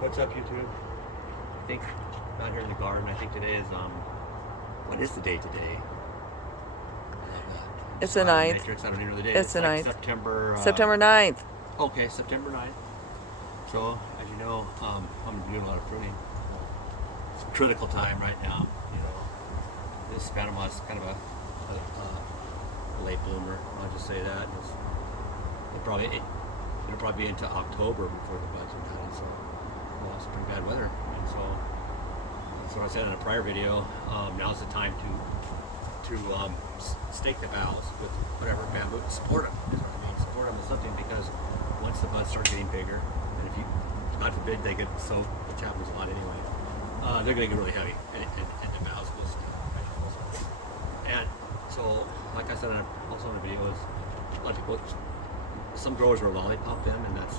What's up, YouTube? I think out here in the garden. I think today is what is the day today? It's the 9th. Matrix. I don't even know the day. It's the like 9th. September. September 9th. Okay, September 9th. So as you know, I'm doing a lot of pruning. It's a critical time right now. You know, this Panama is kind of a late bloomer. I'll just say that. It'll probably be into October before the buds are done. So we'll have some pretty bad weather. And so that's what I said in a prior video. Now's the time to stake the boughs with whatever bamboo. Support them is what I mean. Support them with something, because once the buds start getting bigger, and if you, God forbid, they get soaked, which happens a lot anyway, they're going to get really heavy, and the boughs will snap. And so, like I said also in a video, is a lot of people, some growers will lollipop them, and that's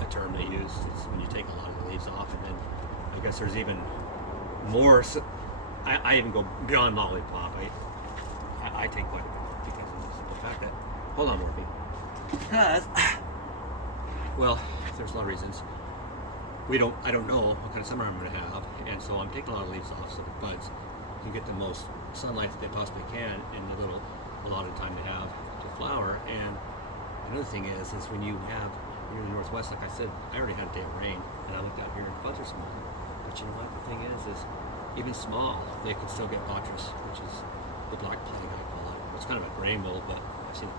a term they use. It's when you take a lot of the leaves off, and then I guess there's even more. I even go beyond lollipop. I take quite a bit because of the simple fact that, hold on, Morphy. Because, well, there's a lot of reasons. I don't know what kind of summer I'm going to have, and so I'm taking a lot of leaves off so the buds can get the most sunlight that they possibly can in the little allotted time they have to flower. And another thing is when you're in the Northwest, like I said, I already had a day of rain, and I looked out here and buds are small. But you know what? The thing is even small, they can still get botrytis, which is the black plague, I call it. It's kind of a gray mold, but I've seen it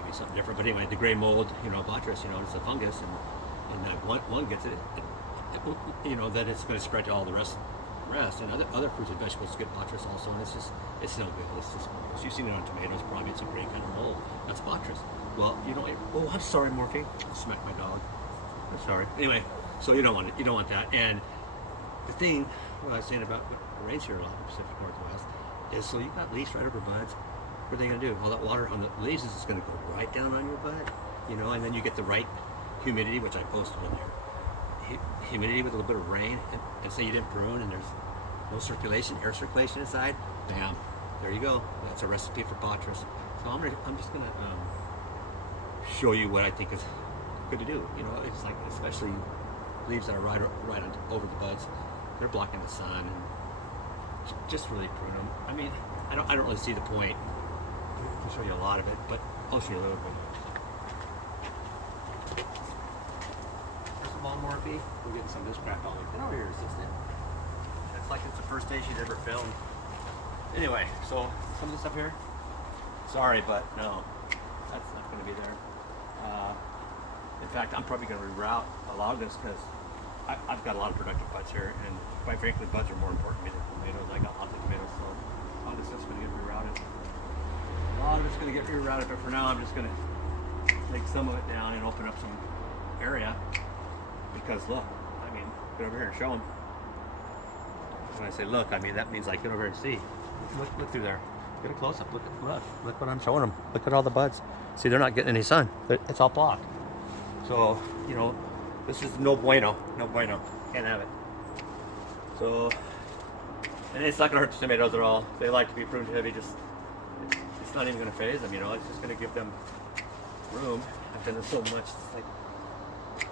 maybe something different. But anyway, the gray mold, botrytis, it's a fungus, and that one gets it, then it's going to spread to all the rest. And other fruits and vegetables get botrytis also, and it's no good. It's just, you've seen it on tomatoes, probably it's a gray kind of mold. That's botrytis. Well, oh, I'm sorry, Morphy. Smack my dog. I'm sorry. Anyway, so you don't want that. And the thing, what I was saying about what rains here a lot in the Pacific Northwest, is so you got leaves right over buds. What are they going to do? All that water on the leaves is just going to go right down on your bud, and then you get the right humidity, which I posted in there. Humidity with a little bit of rain, and say you didn't prune, and there's no circulation, air circulation inside. Bam, there you go. That's a recipe for botrytis. So I'm just gonna show you what I think is good to do. It's like, especially leaves that are right over the buds. They're blocking the sun, and just really prune them. I mean, I don't really see the point. I can show you a lot of it, but I'll show you a little bit. There's a ball, Morphy. We're getting some of this crap on. Get over here, assistant. It's like it's the first day she's ever filmed. Anyway, so some of this up here. Sorry, but no, that's not going to be there. In fact, I'm probably going to reroute a lot of this because I've got a lot of productive buds here, and quite frankly, buds are more important to me than tomatoes. I got lots of tomatoes, so a lot of this stuff's going to get rerouted. A lot of it's going to get rerouted, but for now, I'm just going to take some of it down and open up some area. Because look, get over here and show them. When I say look, that means like get over here and see. Look through there. Get a close up. Look what I'm showing them. Look at all the buds. See, they're not getting any sun. It's all blocked. So, this is no bueno. No bueno. Can't have it. So, and it's not going to hurt the tomatoes at all. They like to be pruned heavy. It's not even going to phase them, It's just going to give them room. I've done this so much.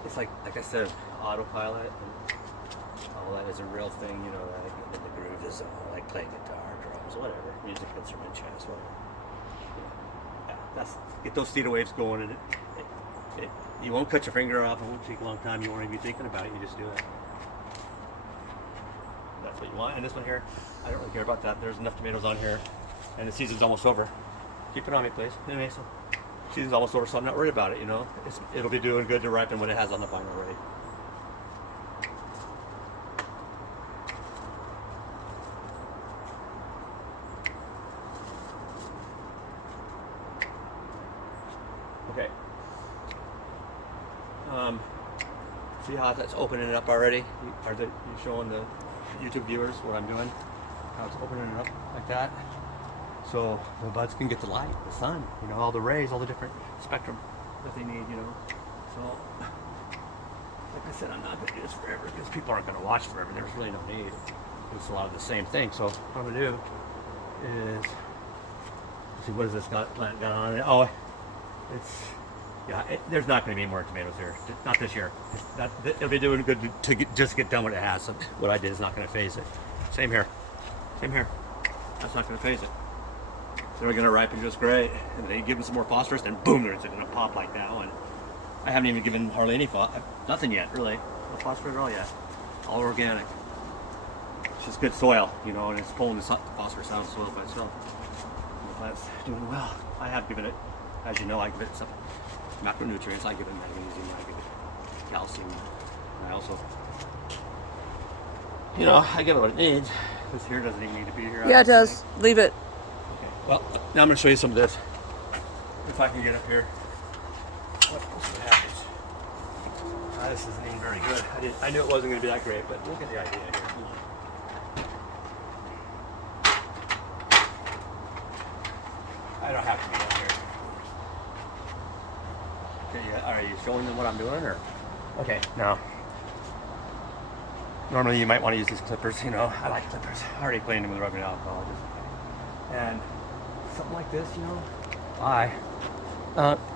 It's like I said, autopilot. And all that is a real thing, that in the groove is like playing guitar, drums, whatever, music instrument, chess, whatever. Get those theta waves going, and you won't cut your finger off. It won't take a long time. You won't even be thinking about it. You just do it. That's what you want. And this one here, I don't really care about that. There's enough tomatoes on here, and the season's almost over. Keep it on me, please. Anyway, so season's almost over, so I'm not worried about it. It'll be doing good to ripen when it has on the vine already. Okay. See how that's opening it up already? Are you showing the YouTube viewers what I'm doing? How it's opening it up like that? So the buds can get the light, the sun, all the rays, all the different spectrum that they need, So, like I said, I'm not going to do this forever because people aren't going to watch forever. There's really no need. It's a lot of the same thing. So what I'm going to do is, see, what has this plant got on it? Oh, it's Yeah, there's not going to be more tomatoes here. Not this year. It'll be doing good to just get done what it has. So what I did is not going to phase it. Same here. Same here. That's not going to phase it. They're going to ripen just great. And then you give them some more phosphorus, and boom, they're going to pop like that one. I haven't even given hardly any nothing yet, really. No phosphorus at all yet. All organic. It's just good soil, you know, and it's pulling the phosphorus out of the soil by itself. The plant's doing well. I have given it, as you know, I give it some macronutrients. I give it magnesium, I give it calcium. And I also, you know, I give it what it needs. This here doesn't even need to be here. Yeah, it does. Leave it. Okay. Well, now I'm going to show you some of this. If I can get up here. What happens? This isn't even very good. I knew it wasn't going to be that great, but look at the idea here. I don't have to be up here. Okay, are you showing them what I'm doing, or? Okay, now. Normally you might want to use these clippers, you know. I like clippers. I already cleaned them with rubbing alcohol. And something like this, you know.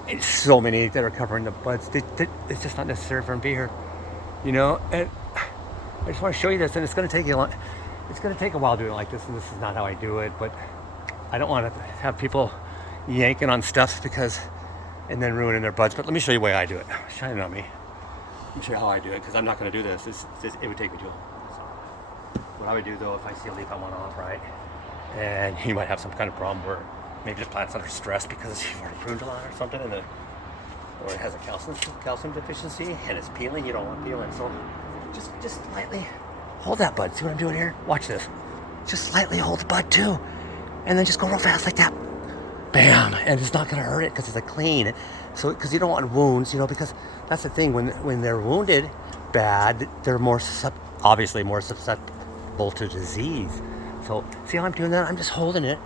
It's so many that are covering the buds. It's just not necessary for them to be here, you know. And I just want to show you this, and it's going to take you a long. It's going to take a while doing it like this, and this is not how I do it. But I don't want to have people yanking on stuff and then ruining their buds. But let me show you the way I do it. Shine it on me. Let me show you how I do it, because I'm not going to do this. It would take me too long. So what I would do, though, if I see a leaf I want off, right, and you might have some kind of problem where maybe the plant's under stress because you've already pruned a lot or something, or it has a calcium deficiency and it's peeling. You don't want peeling, so just lightly hold that bud. See what I'm doing here? Watch this. Just slightly hold the bud too, and then just go real fast like that. Bam! And it's not going to hurt it because it's a clean. So because you don't want wounds, you know, because that's the thing. When they're wounded bad, they're obviously more susceptible to disease. So see how I'm doing that? I'm just holding it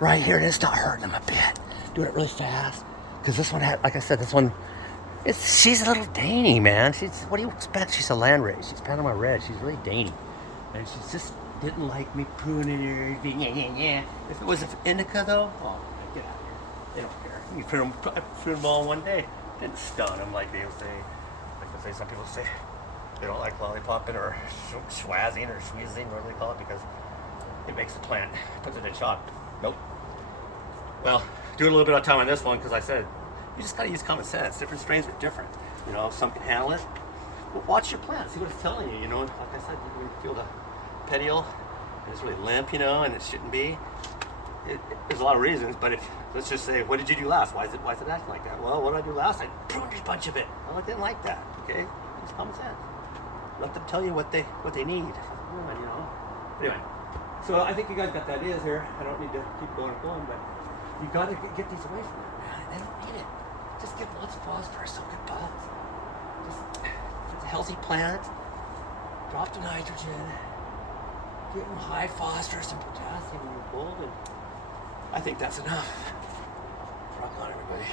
right here, and it's not hurting them a bit. Doing it really fast, because this one like I said, this one, she's a little dainty, man. What do you expect? She's a landrace. She's Panama Red. She's really dainty, and she just didn't like me pruning her. Yeah. If it was an indica, though, oh, get out of here. They don't care. You prune them all one day. Didn't stun them like they'll say. Like they say, some people say they don't like lollipopping or schwazzing or schweezing, whatever they call it, because it makes the plant, puts it in shock. Nope. Well, do a little bit of time on this one, because I said you just got to use common sense. Different strains are different. You know, some can handle it. Well, watch your plant. See what it's telling you. You know, like I said, you can feel the petiole. And it's really limp, you know, and it shouldn't be. There's a lot of reasons, but let's just say, what did you do last? Why is it acting like that? Well, what did I do last? I pruned a bunch of it. Well, I didn't like that. Okay, use common sense. Let them tell you what they need. You know. Anyway. So I think you guys got the ideas here. I don't need to keep going, but you got to get these away from them, man. They don't need it. Just give lots of phosphorus, so good buds. Just it's a healthy plant. Drop the nitrogen. Give them high phosphorus and potassium in your bulb, and I think that's enough. Rock on, everybody.